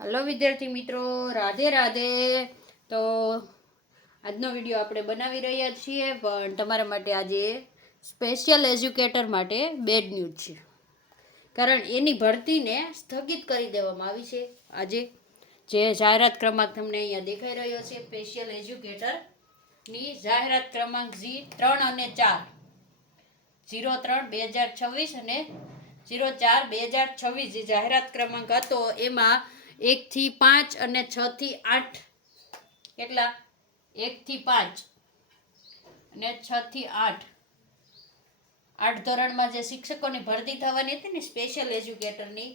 Hello विद्यार्थी मित्रों, राधे राधे। तो આજનો વિડીયો આપણે બનાવી રહ્યા છીએ, પણ તમારા માટે આજે સ્પેશિયલ એજ્યુકેટર માટે બેડ ન્યૂઝ છે. કારણ એની ભરતીને સ્થગિત કરી દેવામાં આવી છે. આજે જે જાહેરાત ક્રમાંક તમને અહીંયા દેખાઈ રહ્યો છે, સ્પેશિયલ એજ્યુકેટરની જાહેરાત ક્રમાંક G3 અને 4 03/2026 અને 04/2026 જે જાહેરાત ક્રમાંક હતો એમાં 1 થી 5 અને 6 થી 8 કેટલા 1 થી 5 અને 6 થી 8 ધોરણમાં જે શિક્ષકોની ભરતી થવાની હતી ને સ્પેશિયલ એજ્યુકેટરની,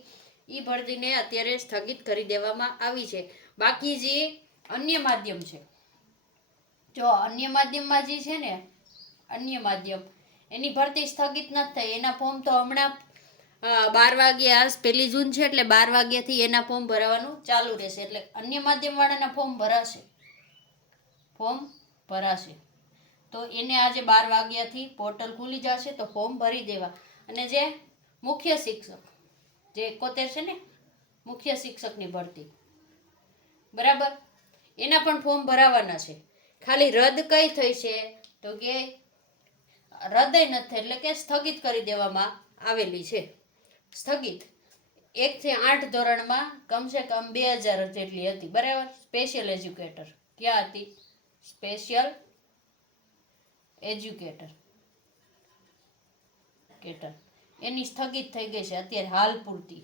એ ભરતીને અત્યારે સ્થગિત કરી દેવામાં આવી છે. બાકી જે અન્ય માધ્યમ છે, જો અન્ય માધ્યમમાં જે છે ને અન્ય માધ્યમ એની ભરતી સ્થગિત નથી થઈ. એના ફોર્મ તો હમણાં 12 વાગ્યા, 1 જૂન છે એટલે 12 વાગ્યાથી એના ફોર્મ ભરવાનું ચાલુ રહેશે. એટલે અન્ય માધ્યમવાળાના ફોર્મ ભરાશે તો એને આજે 12 વાગ્યાથી પોર્ટલ ખુલી જશે, તો ફોર્મ ભરી દેવા. અને જે મુખ્ય શિક્ષક જે 71 છે ને મુખ્ય શિક્ષકની ભરતી, બરાબર, એના પણ ફોર્મ ભરાવાના છે. ખાલી રદ કઈ થઈ છે તો કે રદ નથી, એટલે કે સ્થગિત કરી દેવામાં આવેલી છે. સ્થગિત 1 થી 8 ધોરણમાં કમસે કમ 2000 જેટલી હતી, બરાબર. સ્પેશિયલ એજ્યુકેટર ક્યાં હતી? સ્પેશિયલ એજ્યુકેટર એની સ્થગિત થઈ ગઈ છે અત્યારે હાલ પૂરતી,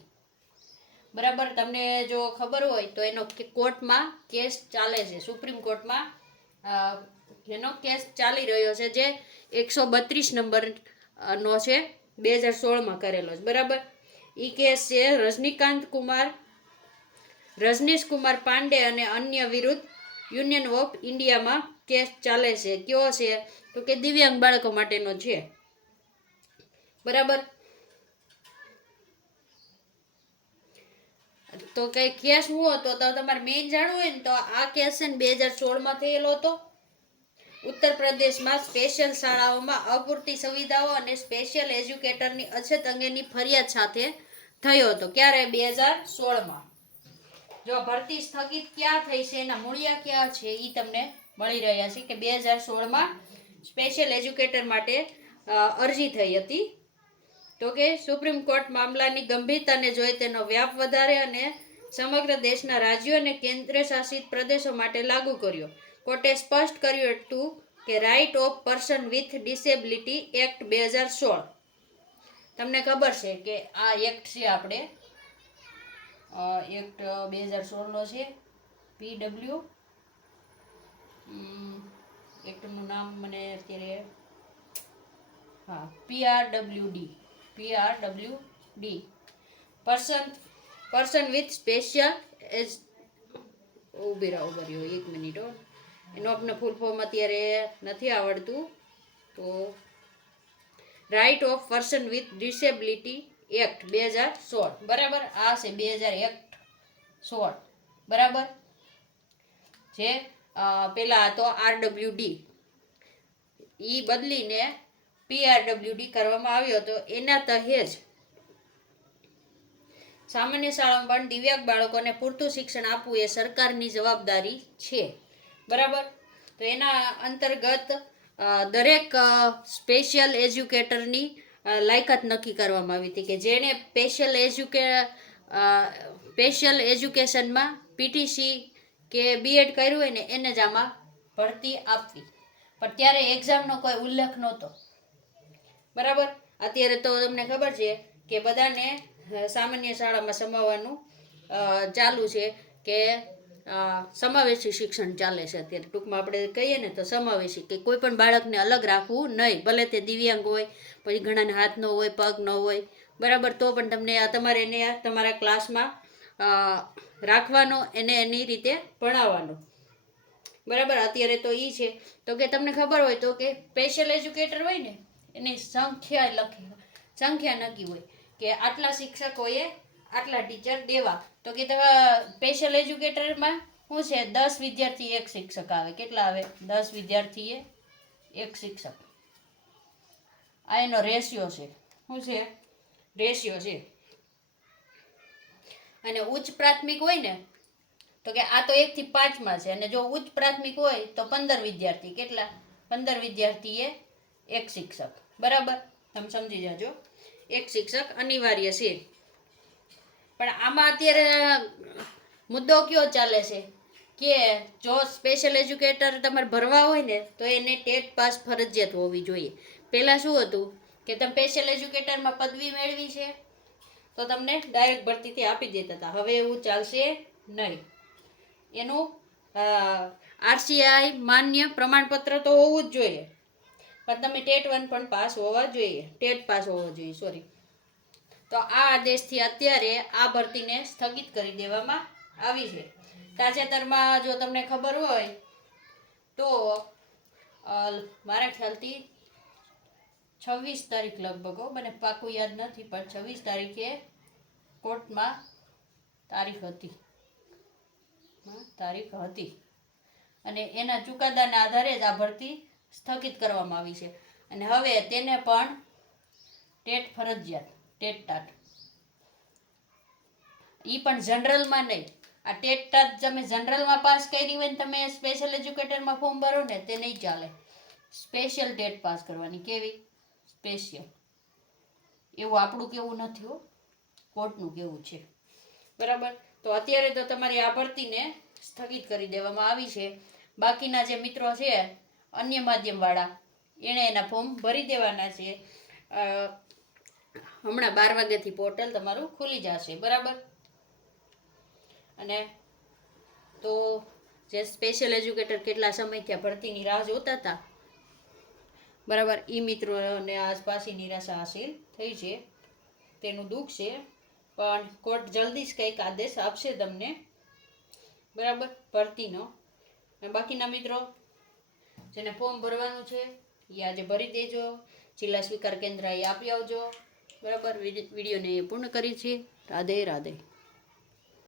બરાબર. તમને જો ખબર હોય તો એનો કોર્ટમાં કેસ ચાલે છે, સુપ્રીમ કોર્ટમાં એનો કેસ ચાલી રહ્યો છે, જે 132 નંબર નો છે, 2016માં કરેલો છે, બરાબર. એ કેસ છે રજનીશ કુમાર પાંડે અને અન્ય વિરુદ્ધ યુનિયન ઓફ ઇન્ડિયામાં કેસ ચાલે છે. કયો છે તો કે દિવ્યાંગ બાળકો માટેનો છે, બરાબર. તો કઈ કેસ શું હતો તો તમારે મેઇન જાણવું હોય ને તો આ કેસ છે ને 2016માં થયેલો હતો. ઉત્તર પ્રદેશમાં સ્પેશિયલ શાળાઓમાં અપૂરતી સુવિધાઓ અને સ્પેશિયલ એજ્યુકેટરની અછત અંગેની ફરિયાદ સાથે થયો હતો. ક્યારે? 2016માં. જો ભરતી સ્થગિત ક્યાં થઈ છે, એના મૂળિયા ક્યાં છે, એ તમને મળી રહ્યા છે કે 2016માં સ્પેશિયલ એજ્યુકેટર માટે અરજી થઈ હતી. તો કે સુપ્રીમ કોર્ટ મામલાની ગંભીરતાને જોઈ તેનો વ્યાપ વધારે અને સમગ્ર દેશના રાજ્યો અને કેન્દ્રશાસિત પ્રદેશો માટે લાગુ કર્યો. કોર્ટે સ્પષ્ટ કર્યું હતું કે right of person with disability act 2016, તમને ખબર છે કે આ એક્ટ છે, આપણે એક્ટ 2016નો છે, PW એક્ટનું નામ મને અત્યારે PRWD પર્સન વિથ સ્પેશિયલ ઉભી રહ્યો 1 મિનિટ. એનો આપણે ફૂલ ફોર્મ અત્યારે નથી આવડતું, તો right of person with disability act 2016, બરાબર. આ છે 2016, બરાબર. જે પેલા હતો RWD, ઈ બદલીને PRWD કરવામાં આવ્યો હતો. એના તહેજ સામાન્ય શાળામાં પણ દિવ્યાંગ બાળકોને પૂરતું શિક્ષણ આપવું એ સરકારની જવાબદારી છે, બરાબર. તો એના અંતર્ગત દરેક સ્પેશિયલ એજ્યુકેટરની લાયકાત નક્કી કરવામાં આવી હતી કે જેણે સ્પેશિયલ એજ્યુકેશનમાં PTC કે BEd કર્યું હોય ને એને જ આમાં ભરતી આપવી. પણ ત્યારે એક્ઝામનો કોઈ ઉલ્લેખ નહોતો, બરાબર. અત્યારે તો તમને ખબર છે કે બધાને સામાન્ય શાળામાં સમાવવાનું ચાલુ છે, કે સમાવેશી શિક્ષણ ચાલે છે અત્યારે. ટૂંકમાં આપણે કહીએ ને તો સમાવેશી, કે કોઈ પણ બાળકને અલગ રાખવું નહીં, ભલે તે દિવ્યાંગ હોય, પછી ઘણાને હાથ ન હોય, પગ ન હોય, બરાબર. તો પણ તમને તમારે એને તમારા ક્લાસમાં રાખવાનો, એને એની રીતે ભણાવવાનો, બરાબર. અત્યારે તો એ છે તો કે તમને ખબર હોય તો કે સ્પેશિયલ એજ્યુકેટર હોય ને એની સંખ્યા નક્કી હોય કે આટલા શિક્ષકોએ આટલા ટીચર દેવા. તો કે સ્પેશિયલ એજ્યુકેટરમાં શું છે, 10 વિદ્યાર્થી 1 શિક્ષક આવે. કેટલા આવે? 10 વિદ્યાર્થીએ 1 શિક્ષક. આ એનો રેશિયો છે. શું છે? રેશિયો છે. અને ઉચ્ચ પ્રાથમિક હોય ને તો કે આ તો 1 થી 5 છે, અને જો ઉચ્ચ પ્રાથમિક હોય તો 15 વિદ્યાર્થી. કેટલા? 15 વિદ્યાર્થીએ એક શિક્ષક. બરાબર, તમે સમજી જાજો. એક શિક્ષક અનિવાર્ય છે. પણ આમાં અત્યારે મુદ્દો કયો ચાલે છે કે જો સ્પેશિયલ એજ્યુકેટર તમારે ભરવા હોય ને તો એને ટેટ પાસ ફરજિયાત હોવી જોઈએ. પહેલાં શું હતું કે તમે સ્પેશિયલ એજ્યુકેટરમાં પદવી મેળવી છે તો તમને ડાયરેક્ટ ભરતીથી આપી દેતા હતા. હવે એવું ચાલશે નહીં. એનું RCI માન્ય પ્રમાણપત્ર તો હોવું જ જોઈએ, પણ તમે ટેટ 1 પણ પાસ હોવા જોઈએ, ટેટ પાસ હોવો જોઈએ, સોરી. તો આ આદેશથી અત્યારે આ ભરતીને સ્થગિત કરી દેવામાં આવી છે. તાજેતરમાં જો તમને ખબર હોય તો મારા ખ્યાલથી 26 તારીખ લગભગ, મને પાકું યાદ નથી, પણ 26 તારીખે કોર્ટમાં તારીખ હતી અને એના ચુકાદાના આધારે જ આ ભરતી સ્થગિત કરવામાં આવી છે. અને હવે તેને પણ ટેટ ફરજિયાત, ટેટ ટાટ, એ પણ જનરલમાં નહીં. આ ટેટ ટાટ તમે જનરલમાં પાસ કરી હોય ને તમે સ્પેશિયલ એજ્યુકેટરમાં ફોર્મ ભરો ને તે નહીં ચાલે. સ્પેશિયલ ટેટ પાસ કરવાની. કેવી? સ્પેશિયલ. એવું આપણું કેવું નથી હો, કોર્ટનું કેવું છે. બરાબર, તો અત્યારે તો તમારી આ ભરતીને સ્થગિત કરી દેવામાં આવી છે. બાકીના જે મિત્રો છે અન્ય માધ્યમવાળા, એણે એના ફોર્મ ભરી દેવાના છે. હમણાં 12 વાગ્યાથી પોર્ટલ તમારું ખુલી જશે. બરાબર, અને તો જે સ્પેશિયલ એજ્યુકેટર કેટલા સમયથી આ ભરતીની રાહ જોતા હતા, બરાબર, એ મિત્રોને આસપાસની નિરાશા હાસિલ થઈ છે. તેનું દુઃખ છે, પણ કોર્ટ જલ્દી જ કંઈક આદેશ આપશે તમને. બરાબર, ભરતીનો. અને બાકીના મિત્રો જેને ફોર્મ ભરવાનું છે એ આજે ભરી દેજો. જિલ્લા સ્વીકાર કેન્દ્ર એ આપી આવજો. બરાબર, વિડીયોને એ પૂર્ણ કરી છે. રાધે રાધે.